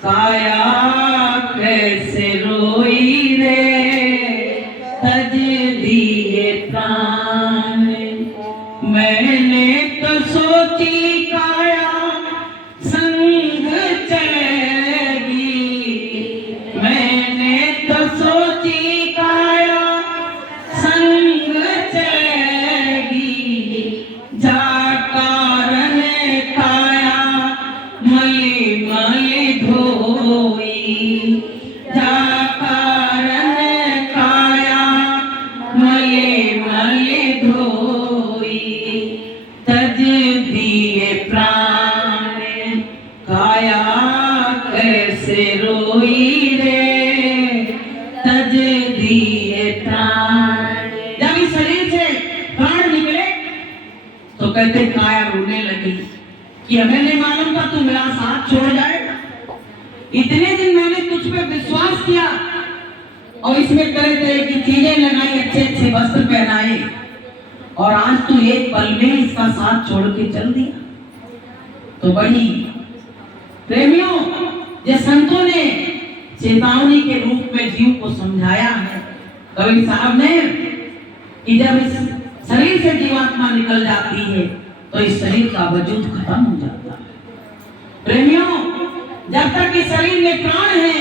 काया कैसे रोई रे तज दिए प्राण। मैंने तो सोची काया संग चलेगी, मैंने तो सोची काया संग चलेगी। जा कारण काया मली मली धोई, जा कारण काया मली मली धोई। तज दिए प्राण काया कैसे रोई रे तज दिए प्राण। जब इस शरीर से प्राण निकले तो कहते काया रोने लगी कि हमें नहीं मालूम था तू मेरा साथ छोड़ जाएगा। इतने दिन मैंने तुझ पे विश्वास किया और इसमें तरह तरह की चीजें लगाई, अच्छे अच्छे वस्त्र पहनाए, और आज तू एक पल में इसका साथ छोड़ के चल दिया। तो बड़ी प्रेमियों, जिस संतों ने चेतावनी के रूप में जीव को समझाया है कबीर साहब ने कि जब इस शरीर से जीवात्मा निकल जाती है तो इस शरीर का वजूद खत्म हो जाता है। प्रेमियों, जब तक इस शरीर में प्राण है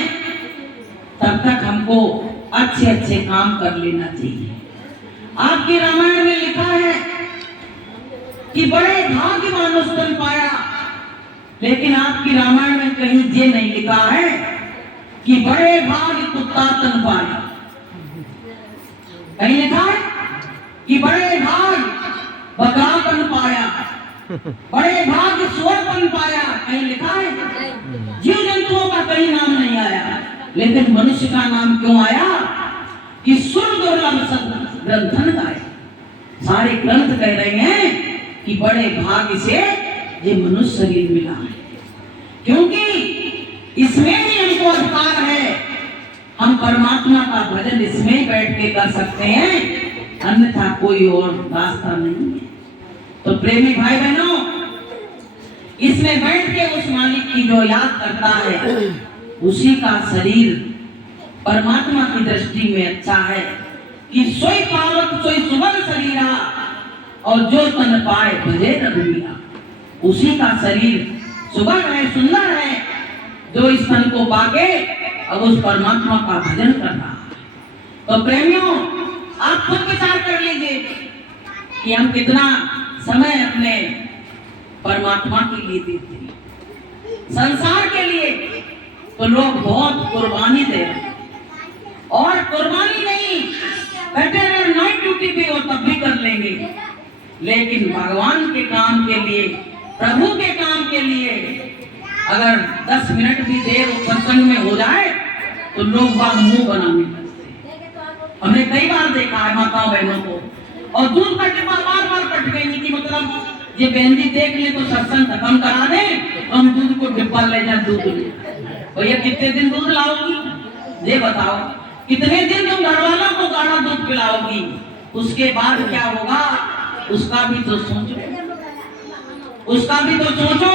तब तक हमको अच्छे अच्छे काम कर लेना चाहिए। आपकी रामायण में लिखा है कि बड़े भाग्यवान उस तन पाया, लेकिन आपकी रामायण में कहीं ये नहीं लिखा है कि बड़े भाग्य कुत्ता तन पाया। कहीं लिखा है कि बड़े भाग बकरापन पाया, बड़े भाग सुअरपन पाया, कहीं लिखा है? जीव जंतुओं का कहीं नाम नहीं आया, लेकिन मनुष्य का नाम क्यों आया कि सुर दुर्लभ ग्रंथन गाए। सारे ग्रंथ कह रहे हैं कि बड़े भाग्य से ये मनुष्य शरीर मिला है, क्योंकि इसमें ही हमको अधिकार है। हम परमात्मा का भजन इसमें ही बैठ के कर सकते हैं, अन्यथा कोई और रास्ता नहीं है। तो प्रेमी भाई बहनों, इसमें बैठ के उस मालिक की जो याद करता है उसी का शरीर परमात्मा की दृष्टि में अच्छा है कि सोई पावक सोई सुमन शरीरा, और जो तन पाए भजे रघुवीरा। उसी का शरीर सुगम है, सुंदर है, जो इस तन को पाके अब उस परमात्मा का भजन कर रहा है। तो प्रेमियों, आप खुद विचार कर लीजिए कि हम कितना समय अपने परमात्मा के लिए देते हैं। संसार के लिए तो लोग बहुत कुर्बानी दे रहे हैं, और कुर्बानी नहीं कहते अगर नाइट ड्यूटी भी हो तब भी कर लेंगे, लेकिन भगवान के काम के लिए, प्रभु के काम के लिए अगर 10 मिनट भी देर सत्संग में हो जाए तो लोग बाग मुंह बनाने लगते हैं। हमने कई बार देखा है माताओं बहनों को, और दूध का डिब्बा बार बार कट गई कि मतलब ये बहनजी देख ले तो सत्संग खत्म करा दे, हम दूध को डिब्बा ले जाए दूध ले। भैया कितने दिन दूध लाओगी ये बताओ, कितने दिन तुम घर वालों को गाढ़ा दूध पिलाओगी, उसके बाद क्या होगा उसका भी तो सोचो, उसका भी तो सोचो।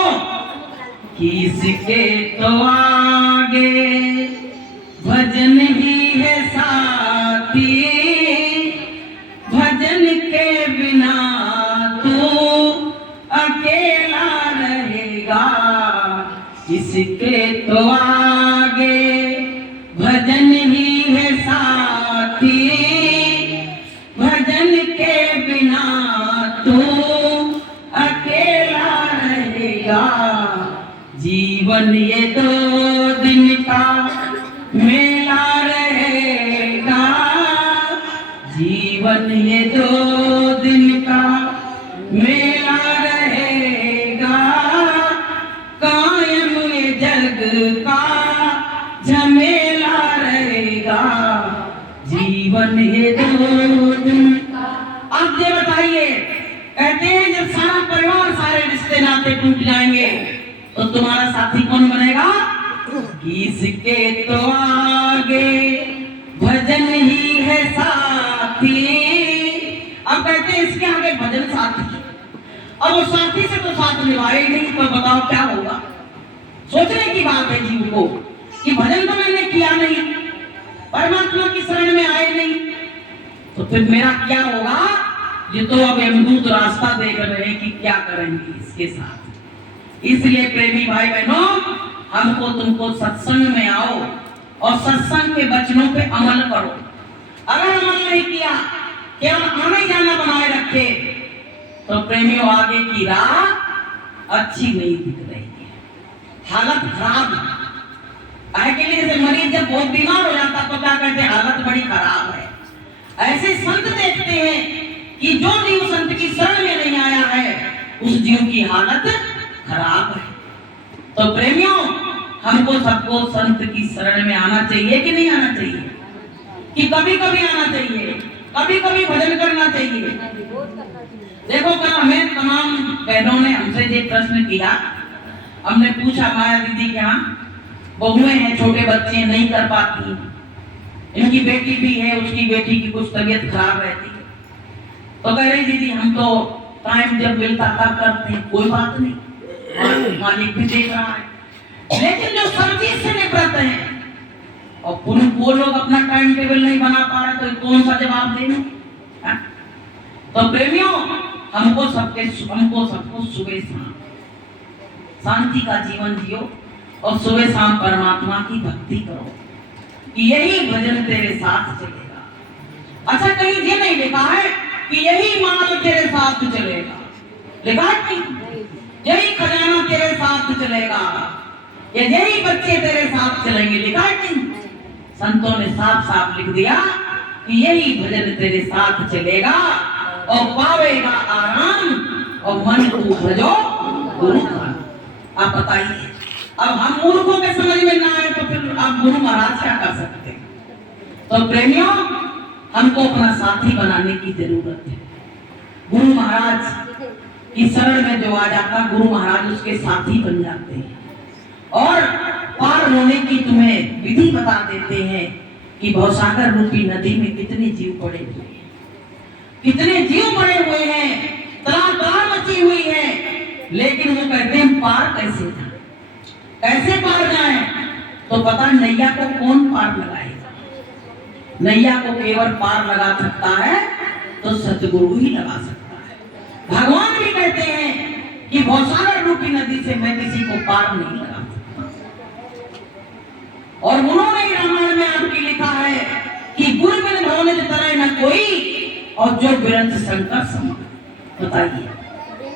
किसके तो आगे भजन ही है साथी, भजन के बिना तू अकेला रहेगा। किसके तो आगे भजन ही है साथी, भजन के बिना तू अकेला रहेगा। जीवन ये 2 दिन का मेला रहेगा, जीवन ये 2 दिन का मेला रहेगा। कायम ये जग का झमेला रहेगा, जीवन ये 2 दिन का। अब ये बताइए, कहते हैं जब सारा परिवार सारे रिश्ते नाते टूट जाएंगे तो तुम्हारा साथी कौन बनेगा? किसके तो आगे भजन ही है साथी। अब कहते हैं इसके आगे भजन साथी, अब वो साथी से तो साथ निभाए नहीं तो बताओ क्या होगा। सोचने की बात है जीव को कि भजन तो मैंने किया नहीं, परमात्मा की शरण में आए नहीं, तो फिर मेरा क्या होगा? ये तो अब यमदूत रास्ता देख रहे हैं कि क्या करेंगे इसके साथ। इसलिए प्रेमी भाई बहनों, हमको तुमको सत्संग में आओ और सत्संग के वचनों पे अमल करो। अगर अमल नहीं किया, केवल आने जाना बनाए रखे, तो प्रेमियों आगे की राह अच्छी नहीं दिख रही है, हालत खराब है। के लिए जैसे मरीज जब बहुत बीमार हो जाता तो क्या कहते हैं? हालत बड़ी खराब है। ऐसे संत देखते हैं कि जो जीव संत की शरण में नहीं आया है उस जीव की हालत खराब है। तो प्रेमियों, हमको सबको संत की शरण में आना चाहिए कि नहीं आना चाहिए? कि कभी कभी आना चाहिए, कभी कभी भजन करना चाहिए। देखो कल हमें तमाम बहनों ने हमसे ये प्रश्न किया, हमने पूछा माया दीदी के यहाँ बहुएं हैं, छोटे बच्चे नहीं कर पाती, इनकी बेटी भी है, उसकी बेटी की कुछ तबीयत खराब रहती है, तो कह रही दीदी हम तो टाइम जब मिलता तब करते हैं, कोई बात नहीं, मालिक भी देख रहा है। लेकिन जो सब चीज से निवृत्त है और वो लोग अपना टाइम टेबल नहीं बना पा रहे, तो कौन सा जवाब देंगे? तो प्रेमियों, हमको सबको सुबह शाम शांति का जीवन जियो और सुबह शाम परमात्मा की भक्ति करो, कि यही भजन तेरे साथ चलेगा। अच्छा, कहीं ये नहीं लिखा है कि यही माल तेरे साथ चलेगा, लिखा है नहीं, यही खजाना तेरे साथ चलेगा, यही बच्चे तेरे साथ चलेंगे, लिखा है नहीं। संतों ने साफ साफ लिख दिया कि यही भजन तेरे साथ चलेगा और पावेगा आराम और मन को भजो गुरु का। आप बताइए, अब हम मूर्खों के समझ में ना आए तो फिर आप गुरु महाराज क्या कर सकते हैं? तो प्रेमियों, हमको अपना साथी बनाने की जरूरत है। गुरु महाराज की शरण में जो आ जाता, गुरु महाराज उसके साथी बन जाते हैं और पार होने की तुम्हें विधि बता देते हैं कि भवसागर रूपी नदी में कितने जीव पड़े हुए हैं, कितने जीव पड़े हुए हैं, तलाश मची हुई है, लेकिन वो कहते हैं पार कैसे जाए, कैसे पार जाए? तो पता नैया को कौन पार लगाएगा? नैया को केवल पार लगा सकता है तो सतगुरु ही लगा सकता है। भगवान भी कहते हैं कि भवसागर रूपी नदी से मैं किसी को पार नहीं लगा सकता। और उन्होंने रामायण में आपकी लिखा है कि गुरु बिन भवन तरह न कोई और जो बिरंत शंकर समान। बताइए,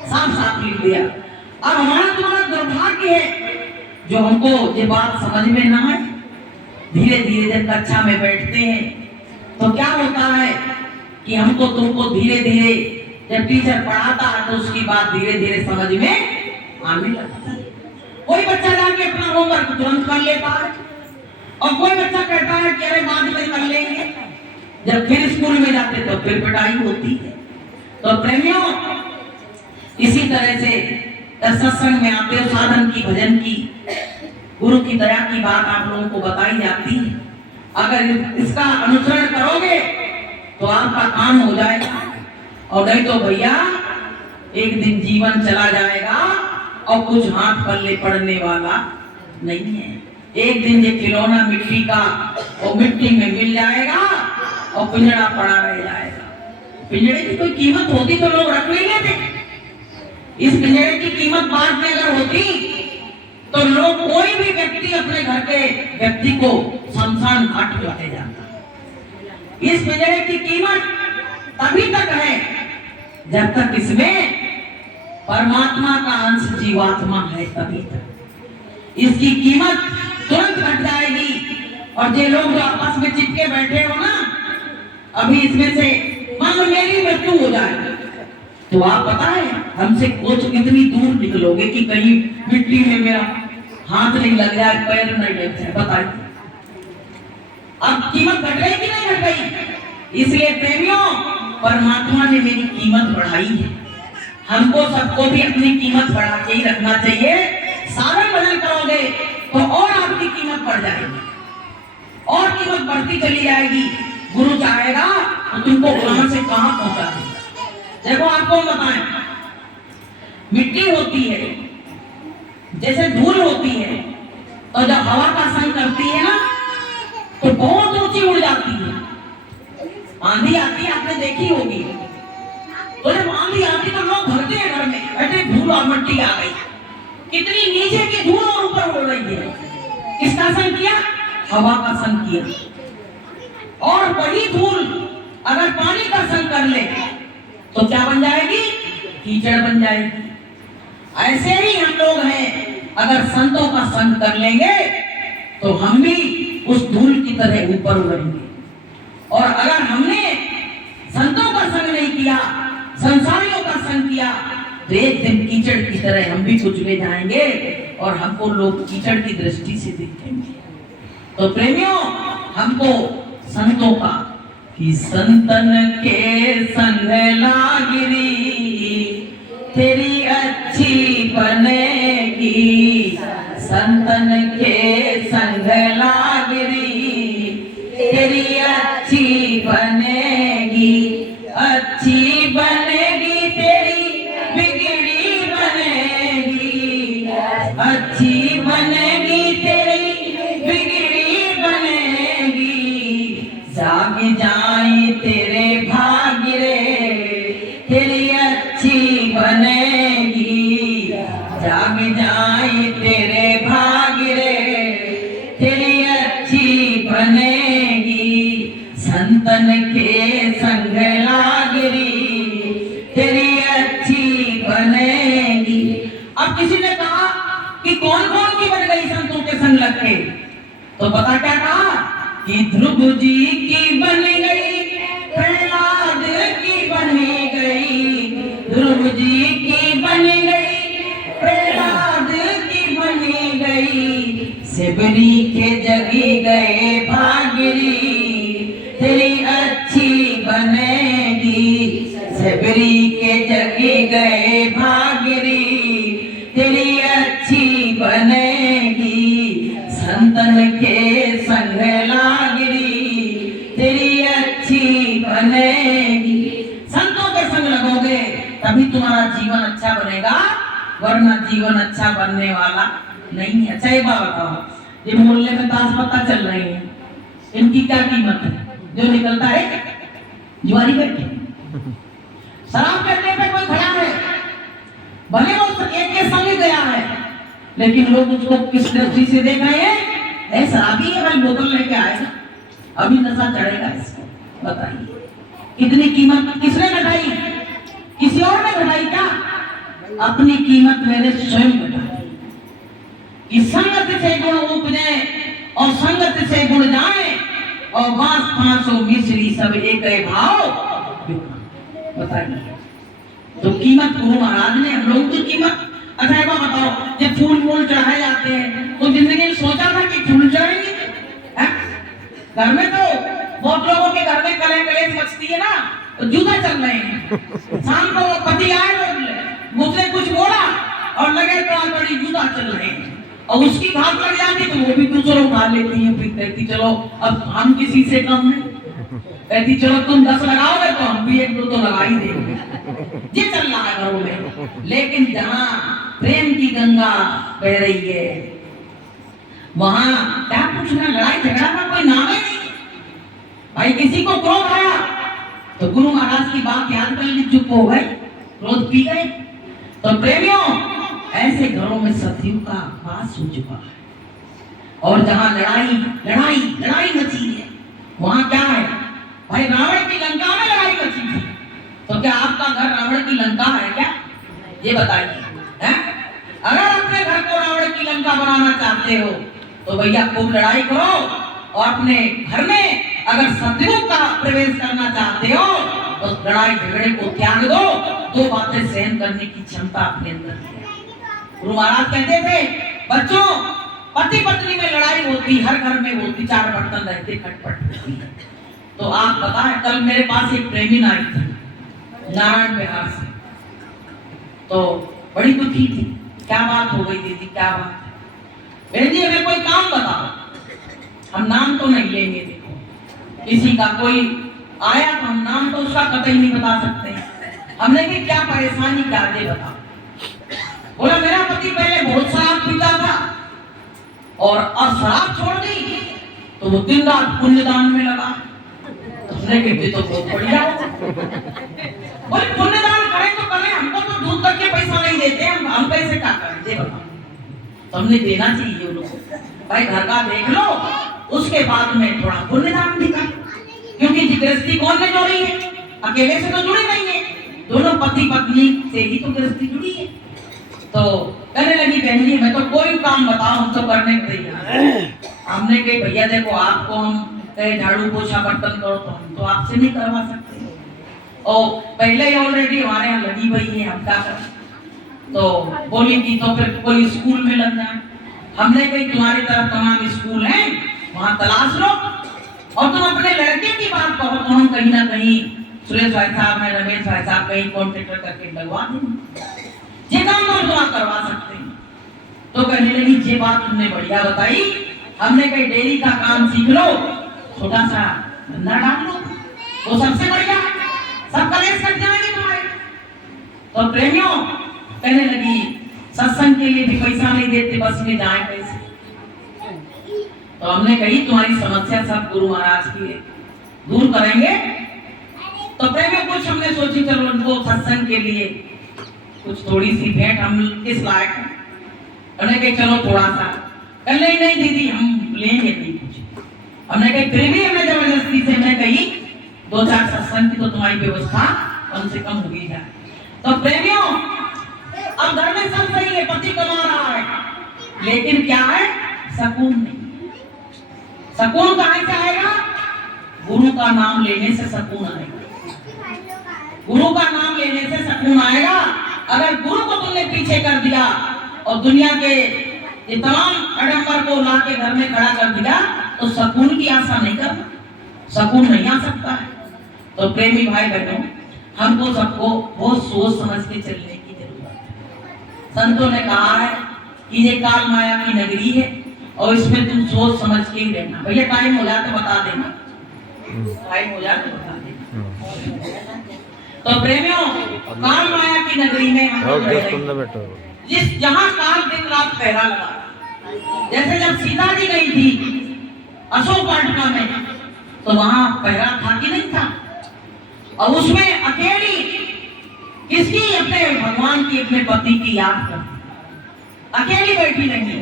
साफ साफ लिख दिया। अब हमारा तुम्हारा दुर्भाग्य है जो हमको ये बात समझ में ना आए। धीरे धीरे जब कक्षा में बैठते हैं तो क्या होता है कि हमको तुमको धीरे धीरे जब टीचर पढ़ाता है तो उसकी बात धीरे धीरे समझ में आने लगती है। कोई बच्चा जाके अपना होमवर्क तुरंत कर लेता है और कोई बच्चा कहता है कि अरे बाद में कर लेंगे, जब फिर स्कूल में जाते तो फिर पिटाई होती है। तो प्रेमियों, इसी तरह से सत्संग में आते हो, साधन की, भजन की, गुरु की दया की बात आप लोगों को बताई जाती है। अगर इसका अनुसरण करोगे तो आपका काम हो जाएगा, और नहीं तो भैया एक दिन जीवन चला जाएगा और कुछ हाथ पल्ले पड़ने वाला नहीं है। एक दिन ये खिलौना मिट्टी का और मिट्टी में मिल जाएगा और पिंजड़ा पड़ा रह जाएगा। पिंजड़े की कोई कीमत होती तो लोग रख नहीं लेते। इस पिंजड़े की कीमत बाद में अगर होती तो लोग, कोई भी व्यक्ति अपने घर के व्यक्ति को शमशान घाट लेके जाता। इस पिंजड़े की कीमत तभी तक है जब तक इसमें परमात्मा का अंश जीवात्मा है, तभी तक। इसकी कीमत तुरंत घट जाएगी। और जो लोग जो आपस में चिपके बैठे हो ना, अभी इसमें से मान लो मेरी मृत्यु हो जाए तो आप पता है हमसे कुछ कितनी दूर निकलोगे कि कहीं मिट्टी में मेरा हाथ नहीं लग जाए, पैर नहीं लग जाए। बताइए, अब कीमत घट गई कि नहीं घट गई? इसलिए प्रेमियों, परमात्मा ने मेरी कीमत बढ़ाई है, हमको सबको भी अपनी कीमत बढ़ा के ही रखना चाहिए। साधन भजन करोगे तो और आपकी कीमत बढ़ जाएगी और कीमत बढ़ती चली जाएगी। गुरु चाहेगा तो तुमको कहां से कहां पहुंचा देगा। देखो आपको बताएं, मिट्टी होती है, जैसे धूल होती है, तो जब हवा का संग करती है ना तो बहुत ऊंची उड़ जाती है। आंधी आती है, आपने देखी होगी। तो जब आंधी आती तो लोग भरते हैं घर में, अरे धूल और मिट्टी आ गई, कितनी नीचे की धूल और ऊपर उड़ रही है। किसका संग किया? हवा का संग किया। और वही धूल अगर पानी का संग कर ले तो क्या बन जाएगी? कीचड़ बन जाएगी। ऐसे ही हम लोग हैं, अगर संतों का संग कर लेंगे तो हम भी उस धूल की तरह ऊपर उड़ेंगे। और अगर हमने संतों का संग नहीं किया, संसारियों का संग किया, तो एक दिन कीचड़ की तरह हम भी कुचले जाएंगे और हमको लोग कीचड़ की दृष्टि से देखेंगे। तो प्रेमियों, हमको संतों का कि संतन के संग लागिरी तेरी अच्छी बनेगी, संतन के संग लागिरी तेरी अच्छी बनेगी, अच्छी बनेगी तेरी बिगड़ी बनेगी, अच्छी बनेगी तेरी बिगड़ी बनेगी, जाग जाए तेरे भाग रे तेरी अच्छी बनेगी, जाग जाए तेरे भाग रे तेरी अच्छी बनेगी, संतन के संग लागरी तेरी अच्छी बनेगी। अब किसी ने कहा कि कौन कौन की बन गई संतों के संग लग के, तो पता क्या कहा कि ध्रुव जी की बन गई, प्रहलाद की बन गई, ध्रुव जी की बन गई, प्रहलाद की बन गई, सबरी के जगी गए भागिरी तेरी अच्छी बनेगी, सबरी के जगी गए भागिरी तेरी अच्छी बनेगी, संतन के संग लागरी तेरी अच्छी बनेगी। संतों के संग लगोगे तभी तुम्हारा जीवन अच्छा बनेगा, वरना जीवन अच्छा बनने वाला नहीं है। अच्छा, एक बात बताओ, ये मोहल्ले में ताश पत्ता चल रही है, इनकी क्या कीमत है? जो निकलता है जुआरी बैठे। शराब करने पे कोई खड़ा है, भले वो एक के संग गया है, लेकिन लोग उसको किस दृष्टि से देख रहे हैं? शराबी है भाई, बोतल लेके आएगा, अभी नशा चढ़ेगा इसको। बताइए इतनी कीमत किसने घटाई? किसी और ने घटाई क्या? अपनी कीमत मैंने स्वयं घटाई। इस संगत से गुण उपजे और संगत से गुण जाए, और बास फांसो मिश्री सब एक भाव। बताइए, तो कीमत गुरु महाराज ने हम लोगों की कीमत। अच्छा एक बात बताओ, जब फूल मूल चढ़ाए जाते हैं तो जिंदगी में सोचा था कि फूल चढ़ेंगे? घर में तो बहुत लोगों के घर में कलेश मचती है ना, तो जूता चल रहे हैं। शाम को वो पति आए तो मुझसे कुछ बोला और लगे बड़ी जूता चल रहे हैं, और उसकी घात लग जाती तो वो भी दूसरों उठा लेती है, फिर कहती चलो अब हम किसी से कम नहीं, कहती चलो तुम 10 लगाओगे तो हम भी 1-2 तो लगा ही देंगे। ये चल रहा है घरों में। लेकिन जहाँ प्रेम की गंगा बह रही है वहां क्या पूछना, लड़ाई झगड़ा का कोई नाम ही नहीं। भाई किसी को क्रोध आया तो गुरु महाराज की बात याद कर ली, चुप हो गए, क्रोध पी गए। तो प्रेमियों, ऐसे घरों में सतयुग का वास हो चुका है। और जहां लड़ाई लड़ाई लड़ाई मची है वहां क्या है? भाई रावण की लंका में लड़ाई मची थी, तो क्या आपका घर रावण की लंका है क्या? ये बताइए। अगर अपने घर को रावण की लंका बनाना चाहते हो तो भैया खूब लड़ाई करो, और अपने घर में अगर सतयुग का प्रवेश करना चाहते हो तो लड़ाई झगड़े को त्याग दो। 2 बातें सहन करने की क्षमता अपने अंदर है। गुरु महाराज कहते थे, बच्चों पति पत्नी में लड़ाई होती, हर घर में होती, 4 बर्तन रहते, खटपट होती। तो आप बताएं, कल मेरे पास एक प्रेमी आई थी नारायण बिहार से, तो बड़ी दुखी थी। क्या बात हो गई दीदी, क्या बात है? बहन जी हमें कोई काम बताओ। हम नाम तो नहीं लेंगे, देखो किसी का कोई आया तो हम नाम तो उसका कतई नहीं बता सकते। हमने कि क्या परेशानी क्या दे बताओ। बोला मेरा पति पहले बहुत शराब पीता था, और शराब छोड़ दी तो वो दिन रात पुण्यदान में लगा। उसने कहते तो बहुत बढ़िया बोले पुण्यदान करें तो करें, हमको तो दूध तक के पैसा नहीं देते, हम पैसे क्या करें ये बताओ। तो हमने देना चाहिए वो लोग, भाई घर का देख लो, उसके बाद में थोड़ा पुण्यदान भी कर, क्योंकि गृहस्थी कौन ने जोड़ी है, अकेले से तो जुड़ी नहीं है, दोनों पति पत्नी से ही तो गृहस्थी जुड़ी है। तो कहने लगी बहन जी मैं तो कोई काम बताओ हम तो करने के तैयार। हमने कही भैया देखो आपको हम कहे झाड़ू पोछा बर्तन करो तो हम तो आपसे नहीं करवा सकते, और पहले ही ऑलरेडी हमारे यहाँ लगी हुई है, हम क्या करें। तो बोली कि तो फिर कोई स्कूल में लग जाए। हमने कही तुम्हारी तरफ तमाम स्कूल हैं, वहाँ तलाश लो, और तुम अपने लड़के की बात कहो तो हम कहीं ना कहीं सुरेश भाई साहब है, रमेश भाई साहब कहीं कॉन्ट्रैक्टर करके लगवा देंगे, ये काम तो आप करवा सकते हैं। तो कहने लगी ये बात तुमने बढ़िया बताई, हमने कही डेयरी का काम सीख लो, छोटा सा धंधा डाल लो, वो सबसे बढ़िया है, सब कलेश कट जाएंगे तुम्हारे। तो प्रेमियों कहने लगी सत्संग के लिए भी पैसा नहीं देते, बस में जाए कैसे। तो हमने कही तुम्हारी समस्या सब गुरु महाराज की है, दूर करेंगे। तो प्रेमियों कुछ हमने सोची चलो उनको सत्संग के लिए कुछ थोड़ी सी भेंट हम किस लायक है, हमने कही चलो थोड़ा सा कर ले। नहीं दीदी हम लेंगे नहीं कुछ, हमने कही फिर भी हमने जबरदस्ती से हमने कही 2-4 सत्संग की तो तुम्हारी व्यवस्था कम से कम होगी जाए। तो प्रेमियों अब घर में सब सही है, पति कमा रहा है, लेकिन क्या है सुकून नहीं। सुकून कहाँ से आएगा, गुरु का नाम लेने से सुकून आएगा, गुरु का नाम लेने से सुकून आएगा। अगर गुरु को तुमने पीछे कर दिया और दुनिया के ये तमाम आडंबर को ला के घर में खड़ा कर दिया तो सुकून की आशा नहीं करना, सुकून नहीं आ सकता है। तो प्रेमी भाई बहनों हमको सबको बहुत सोच समझ के चलने की जरूरत है। संतों ने कहा है कि ये काल माया की नगरी है और इसमें तुम सोच समझ के ही रहना। भैया टाइम हो जाए तो बता देना, टाइम हो जाए तो बता देना। तो प्रेमियों काल माया की नगरी में हम जिस जहाँ काल दिन रात पहरा लगा, जैसे जब सीता जी गई थी अशोक वाटिका में तो वहां पहरा था कि नहीं था, और उसमें अकेली किसकी, अपने भगवान की अपने पति की याद कर, अकेली बैठी नहीं,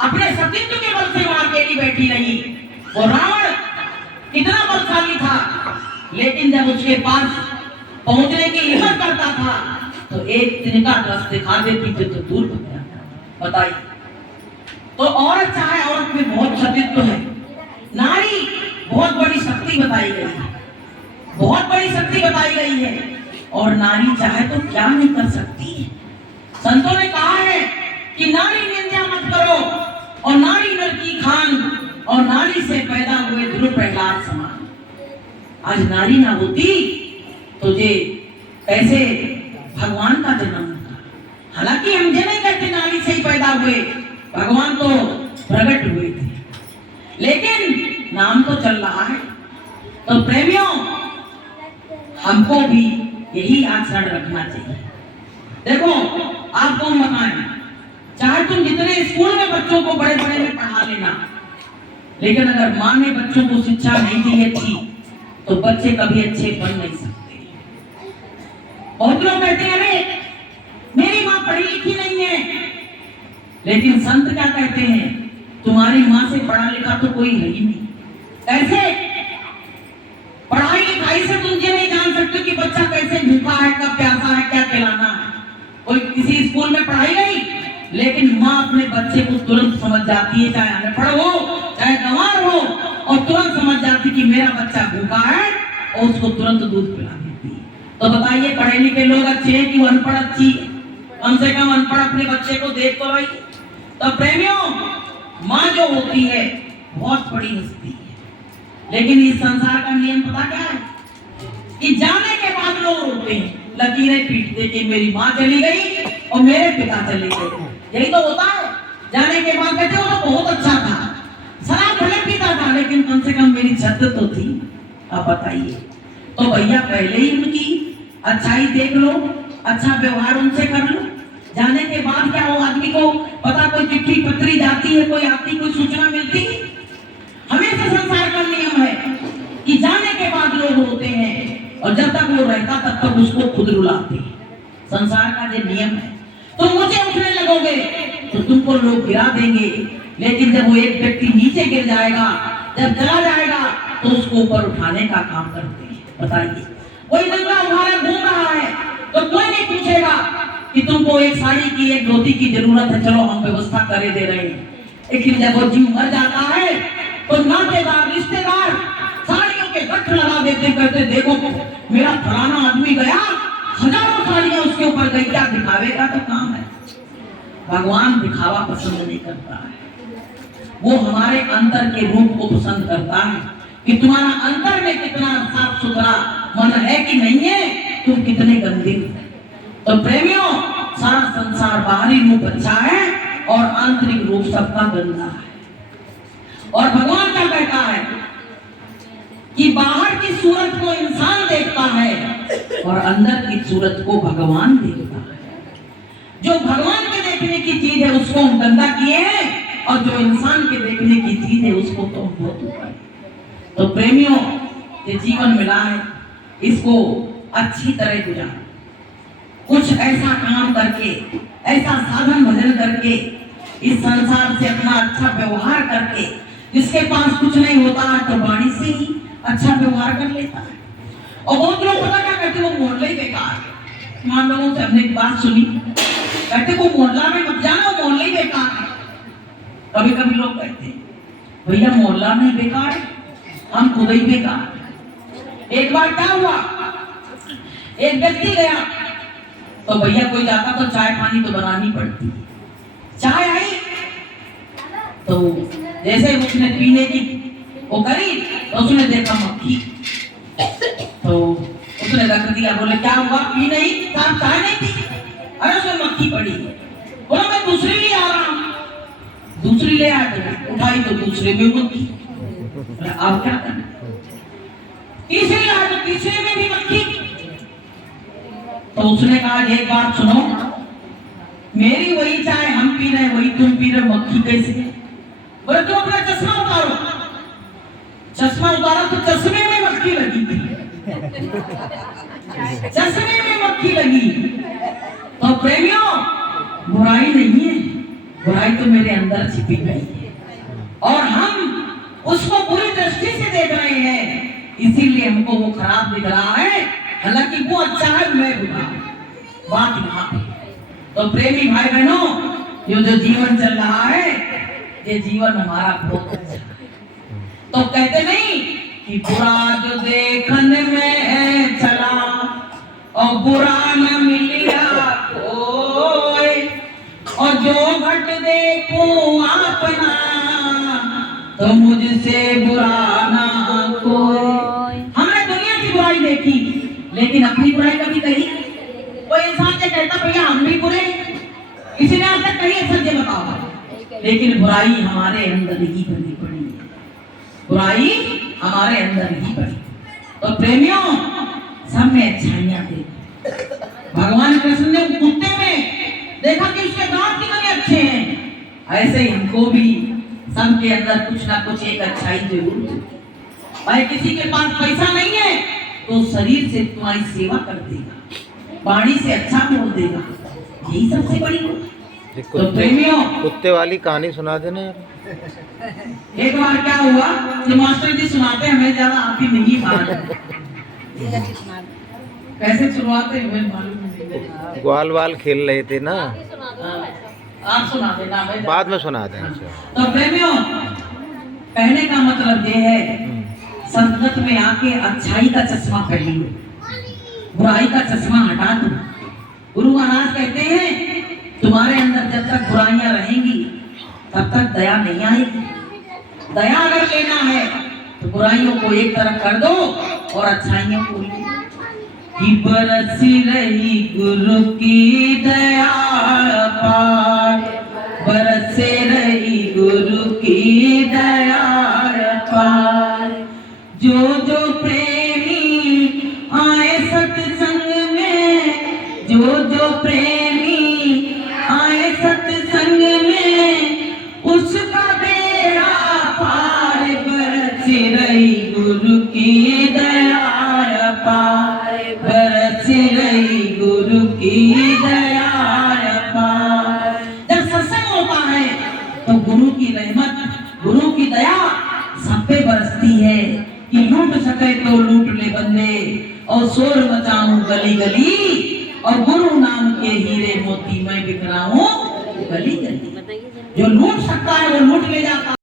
अपने सतीत्व के बल से वहां अकेली बैठी नहीं। वो रावण कितना बलशाली था, लेकिन जब उसके पास पहुंचने की हिम्मत करता था तो एक तिनका दस दिखा देती थी तो दूर भाग जाता। बताइए, तो औरत चाहे औरत में बहुत सतीत्व है, नारी बहुत बड़ी शक्ति बताई गई है, बहुत बड़ी शक्ति बताई गई है, और नारी चाहे तो क्या नहीं कर सकती है। संतों ने कहा है कि नारी निंदा मत करो और नारी नर की खान, और नारी से पैदा हुए ध्रुव प्रहलाद समान। आज नारी ना होती तो ये कैसे भगवान का जन्म होता। हालांकि हम ये नहीं कहते नारी से ही पैदा हुए, भगवान तो प्रकट हुए थे, लेकिन नाम तो चल रहा है। तो प्रेमियों हमको भी यही आचरण रखना चाहिए। देखो आपको बताएं, चाहे तुम जितने स्कूल में बच्चों को बड़े बड़े में पढ़ा लेना, लेकिन अगर माँ ने बच्चों को शिक्षा नहीं दी अच्छी तो बच्चे कभी अच्छे बन नहीं सकते। बहुत लोग कहते हैं अरे मेरी माँ पढ़ी लिखी नहीं है, लेकिन संत क्या कहते हैं, तुम्हारी माँ से पढ़ा लिखा तो कोई है ही नहीं। कैसे? पढ़ाई लिखाई से तुम ये नहीं जान सकते कि बच्चा कैसे भूखा है, कब प्यासा है, क्या खिलाना है। कोई किसी स्कूल में पढ़ाई गई, लेकिन माँ अपने बच्चे को तुरंत समझ जाती है, चाहे अनपढ़ हो चाहे गंवार हो, और तुरंत समझ जाती कि मेरा बच्चा भूखा है और उसको तुरंत दूध पिला देती है। तो बताइए पढ़े लिखे लोग अच्छे हैं कि वो अनपढ़ अच्छी है? कम से कम अनपढ़ अपने बच्चे को देख तो रही। तो प्रेमियों माँ जो होती है बहुत बड़ी हस्ती है, लेकिन इस संसार का नियम पता क्या है कि जाने के बाद लोग रोते हैं, लकीरें पीटते कि मेरी माँ चली गई और मेरे पिता चले गए। यही तो होता है, जाने के बाद कहते वो तो बहुत अच्छा था, शराब भले पीता था लेकिन कम से कम मेरी छत तो थी। अब बताइए, तो भैया पहले ही उनकी अच्छाई देख लो, अच्छा व्यवहार उनसे कर लो, जाने के बाद क्या वो आदमी को पता कोई चिट्ठी पत्री जाती है, कोई आती, कोई सूचना मिलती है? हमेशा संसार का नियम है कि जाने के बाद लोग रोते हैं और जब तक वो रहता तब तक उसको खुद रुलाते हैं। संसार का जो नियम है, तुम ऊंचे उठने लगोगे तो तुमको लोग गिरा देंगे, लेकिन जब वो एक व्यक्ति नीचे गिर जाएगा, जब चला जाएगा, तो उसको ऊपर उठाने का काम करते हैं। बताइए, कोई नंगा उघाड़ा घूम रहा है तो कोई नहीं पूछेगा कि तुमको एक साड़ी की, एक धोती की जरूरत है, चलो हम व्यवस्था करे दे रहे हैं। लेकिन जब वो जीव मर जाता है तो नातेदार, रिश्तेदार साड़ियों के गठ लगा देते, कहते देखो मेरा फलाना आदमी गया, हजारों साड़ियां उसके ऊपर गई, क्या दिखावे का तो काम है। भगवान दिखावा पसंद नहीं करता है, वो हमारे अंतर के रूप को पसंद करता है कि तुम्हारा अंतर में कितना साफ सुथरा मन है कि नहीं है, तुम कितने गंदे हो। तो प्रेमियों, सारा संसार बाहरी रूप अच्छा है और आंतरिक रूप सबका गंदा है। और भगवान क्या कहता है कि बाहर की सूरत को इंसान देखता है और अंदर की सूरत को भगवान देखता है। जो भगवान के देखने की चीज है उसको हम गंदा किए हैं, और जो इंसान के देखने की चीज है उसको तो हम बहुत ऊपर। तो प्रेमियों, ये जीवन मिला है, इसको अच्छी तरह गुजारो। कुछ ऐसा काम करके, ऐसा साधन भजन करके, इस संसार से अपना अच्छा व्यवहार करके, जिसके पास कुछ नहीं होता है तो वाणी से ही अच्छा व्यवहार कर लेता है। और बहुत लोग पता क्या कहते, वो मोहल्ला ही बेकार है। मान लोगों से हमने एक बात सुनी, कहते वो मोहल्ला में मत जाना, मोहल्ला ही बेकार है। कभी कभी लोग कहते भैया मोहल्ला नहीं बेकार है, हम खुद ही बेकार। एक बार क्या हुआ, एक व्यक्ति गया तो भैया कोई जाता तो चाय पानी तो बनानी पड़ती। चाय आई तो जैसे उसने पीने की वो करी तो उसने देखा मक्खी, तो उसने रख दिया। बोले क्या हुआ, पी नहीं, साहब चाय नहीं पी? अरे उसमें मक्खी पड़ी। बोला मैं दूसरी ले आ रहा हूँ। दूसरी ले आया तो उठाई तो दूसरे में मक्खी। आप क्या करना? तीसरी लाया तो तीसरे में भी मक्खी। तो उसने कहा एक बात सुनो, मेरी वही चाय हम पी रहे, वही तुम पी रहे, मक्खी कैसे? बोले तुम अपना चश्मा उतारो। चश्मा उतारा तो चश्मे में मक्खी लगी थी। चश्मे में मक्खी लगी। तो प्रेमियों, बुराई नहीं है, बुराई तो मेरे अंदर छिपी गई है और हम उसको पूरी दृष्टि से देख रहे हैं, इसीलिए हमको वो खराब दिख रहा है, हालांकि वो अच्छा है, मैं बुरा। बात यहाँ पे। तो प्रेमी भाई बहनों, ये जो जीवन चल रहा है, ये जीवन हमारा बहुत अच्छा है। तो कहते नहीं कि बुरा जो देखने में चला और बुरा न मिलिया कोई, और जो घट देखूं अपना तो मुझसे बुरा ना कोई। हमने दुनिया की बुराई देखी, लेकिन अपनी बुराई कभी कही? कोई इंसान ये कहता भैया हम भी बुरे, किसी ने आज तक कही सच्चे बताओ? लेकिन बुराई हमारे अंदर ही बनी पड़ी है, बुराई हमारे अंदर ही पड़ी। तो प्रेमियों, सब में अच्छाइयां देखो। भगवान कृष्ण ने कुत्ते में देखा कि उसके दांत कितने अच्छे हैं, ऐसे ही हमको भी सबके अंदर कुछ ना कुछ एक अच्छाई जरूर होगी। भाई किसी के पास पैसा नहीं है तो शरीर से तुम्हारी सेवा कर देगा, वाणी से अच्छा बोल देगा, यही सबसे बड़ी बात। तो प्रेमियों, कुत्ते वाली कहानी सुना देना। एक बार क्या हुआ कि मास्टर जी सुनाते, हमें ज्यादा आती नहीं बात, कैसे शुरुआत है हमें मालूम नहीं। ग्वाल वाल खेल रहे थे ना, आप सुना देना, बाद में सुना दें। तो प्रेमियों, कहने का मतलब ये है, संगत में आके अच्छाई का चश्मा पहनिए, बुराई का चश्मा हटा दो। गुरु महाराज कहते हैं तुम्हारे अंदर जब तक बुराइयां रहेंगी तब तक दया नहीं आएगी। दया अगर लेना है तो बुराइयों को एक तरफ कर दो और अच्छाइयों को कि बरसी रही गुरु की दया पार, बरसे रही गुरु की दया पार। जो जो प्रेमी आए सत्संग में, जो जो प्रेमी आए सत्संग में, की दया अपार। जब सत्संग होता है तो गुरु की रहमत, गुरु की दया सब पे बरसती है कि लूट सके तो लूट ले बंदे और शोर मचाऊं गली गली और गुरु नाम के हीरे मोती मैं बिखराऊं